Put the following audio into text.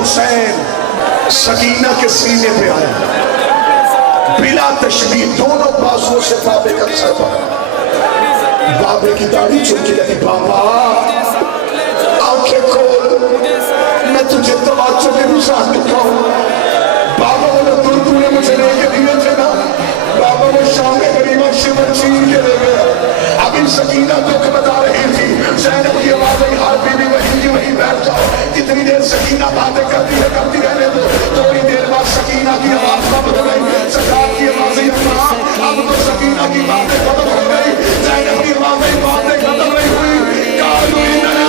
हुसैन सकीना के सीने पे आया, बिला तशबीह दोनों बाजुओं से बाबे का सर पड़ा। बाबे की दाढ़ी चुनकी लगी, बाबा आंखें खोल, मैं तुझे तवज्जो के निशान दिखाऊं। बाबा बोले तूने मुझे लेके दिए थे ना। बाबा वो शाम गरीबा शिवर छीन के ले गया। अभी सकीना दुख बता रही थी, ज़ैनब की आवाज़ आई, हाथ बीबी वहीं बैठ जाओ, कितनी देर सकीना बातें करती रहने दो। थोड़ी देर बाद सकीना की आवाज़ बंद हो गई, सजाद की आवाज़ आई, अब तो सकीना की बातें खत्म हो गई, ज़ैनब की आवाज़ बातें खत्म नहीं हुई।